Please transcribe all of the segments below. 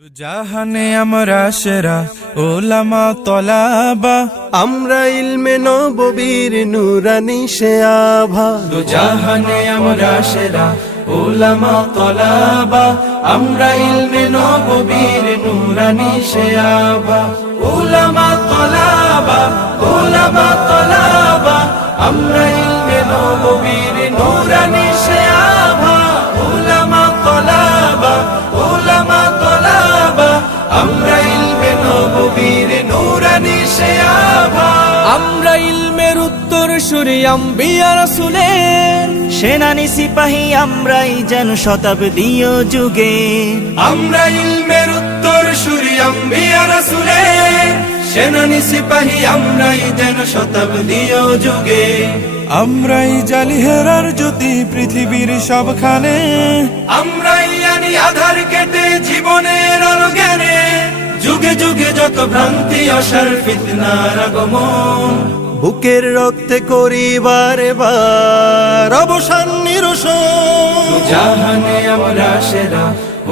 জাহানে আমরা সেরা ওলামা তলাবা, আমরা ইলমে নববীর নুরানি সে আভা। জাহানে আমরা সেরা ওলামা তলাবা, আমরা ইলমে নববীর নুরানি সে আভা। ওলামা তলাবা, ওলামা তলাবা, আমরা ইলমে নববীর নুরানি সে আভা। ওলামা তলাবা, ওলামা তলাবা, আমরা ইলমে নববীর নুরানি সে আভা। আমরা ইলমের উত্তর সূরি আম্বিয়া রাসূলের সেনানি সিপাহী আমরাই যেন শতাব্দীয় যুগে। আমরা ইলমের উত্তর সূরি আম্বিয়া রাসূলের সেনানি সিপাহী আমরাই যেন শতাব্দীয় যুগে। আমরাই জালি হেরার জ্যোতি পৃথিবীর সবখানে, আমরাই আনি আধার কেটে জীবনের আলো জ্ঞানে। যুগে যুগে যত ভ্রান্তি অসার ফিতনার আগমন, বুকের রক্তে করি বারে বার অবসান নিরসন। জাহানে আমরা সেরা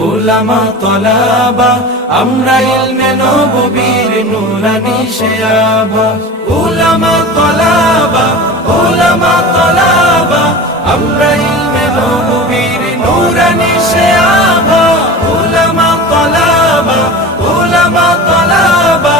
ওলামা তলাবা, আমরা ইলমে নববীর নুরানি সে আভা। ওলামা তলাবা, ওলামা তলাবা, আমরা ইলমে নববীর নুরানি সে আভা। ওলামা তলাবা, ওলামা তলাবা,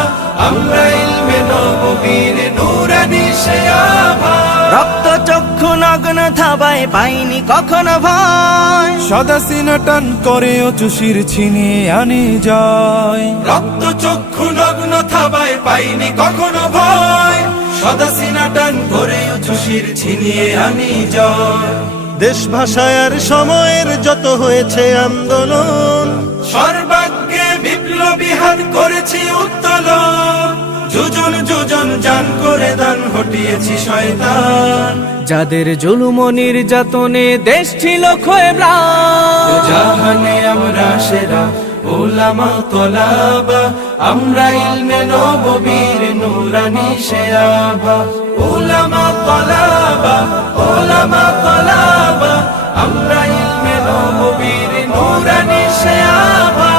আমরা ইলমে নববীর নুরানি সে আভা। রক্ত চক্ষু নগ্ন থাবায় পাইনি কখনো ভয়, সদা সিনা টান করে চুষির ছিনিয়ে আনি জয়। রক্ত চক্ষু নগ্ন থাবায় পাইনি কখনো ভয়, সদা সিনা টান করে চুষির ছিনিয়ে আনি জয়। দেশ ভাষায় আর সময়ের যত হয়েছে আন্দোলন, সর্বাগ্যে বিপ্লবী হাত করেছি উত্তোলন। যোজন যোজন জান করে দান হটিয়েছি শয়তান, যাদের জুলুম ও নির্যাতনে দেশ ছিল ক্ষয়ে ম্লান। জাহানে আমরা সেরা ওলামা তলাবা, আমরা ইলমে নববীর নুরানি সে আভা। ওলামা তলাবা, ওলামা তলাবা, আমরা ইলমে নববীর নুরানি সে আভা।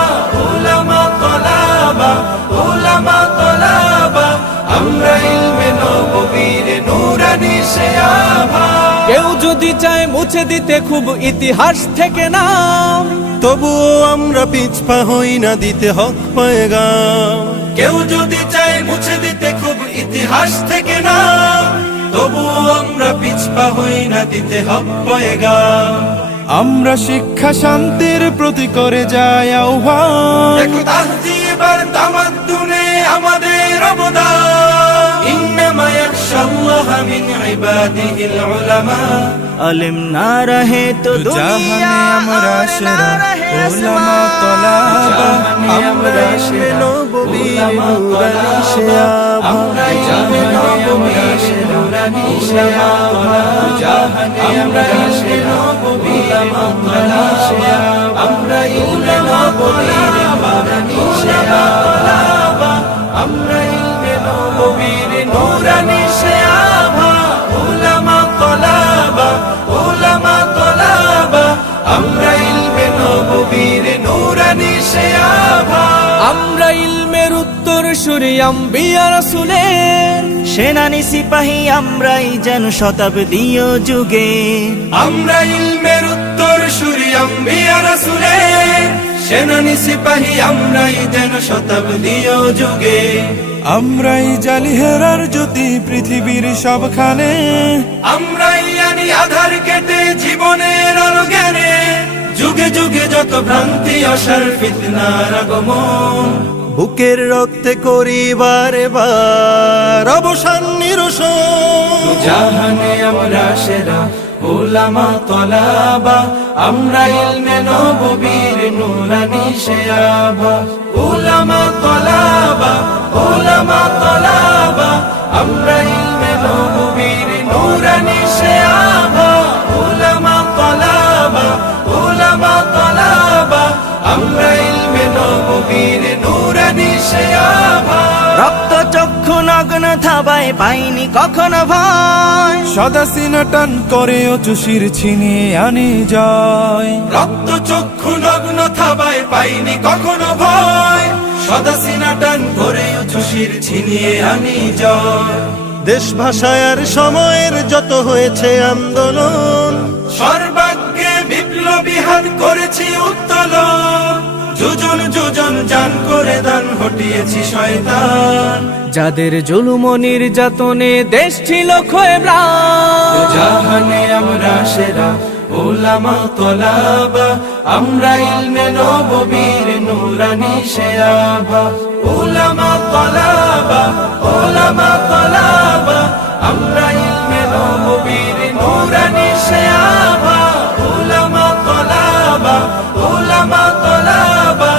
ওলামা তলাবা, ওলামা তলাবা, আমরা ইলমে নববীর নুরানি সে আভা। কেউ যদি চায় মুছে দিতে খুব ইতিহাস থেকে নাম, তবুও আমরা পিছপা হই না দিতে হক পয়গাম। কেউ যদি চায় মুছে দিতে খুব ইতিহাস থেকে না, তবুও আমরা পিছপা হই না দিতে হক পয়গাম। আমরা শিক্ষা শান্তির প্রতি করে যাই আহ্বান, তাহজিব আর তামাদ্দুনে আমাদের অবদান। ইন্নামা ইয়াখশাল্লাহা মিন ইবাদিহিল উলামা। আলেম না রহে তো দুনিয়া আমরা আর না সেরা রহে ওলামা তলাবা, আমরা ইলমে নববীর নুরানি সে আভা। আমরা ইলমে নববীর নুরানি সে আভা। জাহানে আমরা ইলমে নববীর নুরানি সে আভা। আমরা ইলমে নববীর নুরানি সে আভা। আমরা ইলমে নববীর নুরানি সে আভা। ওলামা তলাবা, ওলামা তলাবা, আমরা ইলমে নববীর নুরানি সে আভা। আমরা ইলমের উত্তর সূরি আম্বিয়া রাসূলের সেনানি সিপাহী আমরাই যেন শতাব্দীয় যুগে। আমরা ইলমের উত্তর সূরি আম্বিয়া রাসূলের সেনানি সিপাহী আমরাই যেন শতাব্দীয় যুগে। আমরাই জালি হেরার জ্যোতি পৃথিবীর সবখানে, আমরাই আনি আধার কেটে জীবনের আলো জ্ঞানে। যুগে যুগে যত ভ্রান্তি অসার ফিতনার আগমন, বুকের রক্তে করি বারে বার অবসান নিরসন। জাহানে আমরা সেরা ওলামা তলাবা, আমরা ইলমে নববীর নুরানি সে আভা। ওলামা তলাবা, ওলামা তলাবা, আমরা ইলমে নববীর নুরানি সে আভা। ওলামা তলাবা, ওলামা তলাবা, আমরা ইলমে নববীর নুরানি সে আভা। রক্ত চক্ষু নগ্ন থাবায় পাইনি কখনো ভয়, সদা সিনা টান করে চুষির ছিনিয়ে আনি জয়। রক্ত চক্ষু নগ্ন থাবায় পাইনি কখনো ভয়, সদা সিনাটান করে উচ্ছ্বসির ছিনিয়ে আনি জয়। দেশ ভাষায় আর সময়ের যত হয়েছে আন্দোলন, সর্বাগ্যে বিপ্লবী হাত করেছি উত্তোলন, যোজন যোজন জান করে দান হটিয়েছি শয়তান। যাদের জুলুম ও নির্যাতনে দেশ ছিল ক্ষয়ে ম্লান, জাহানে আমরা সেরা উলামা তলাবা, আমরা ইলমে নববীর নূরানি শেয়াবা। উলামা তলাবা, উলামা তলাবা, আমরা ইলমে নববীর নূরানি শেয়াবা। উলামা তলাবা, উলামা তলাবা,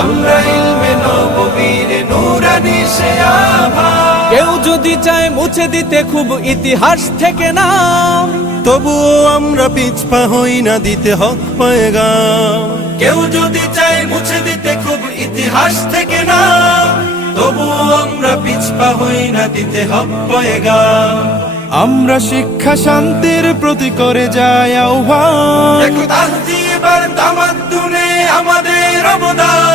আমরা ইলমে নববীর নূরানি শেয়াবা। কেউ যদি চায় মুছে দিতে খুব ইতিহাস থেকে নাম, তবুও আমরা পিছপা হই না দিতে হক পয়গাম। কেউ যদি চায় মুছে দিতে খুব ইতিহাস থেকে না, তবুও আমরা পিছপা হই না দিতে হক পয়গাম। আমরা শিক্ষা শান্তির প্রতি করে যাই আহ্বান, তাহজিব আর তামাদ্দুনে আমাদের অবদান।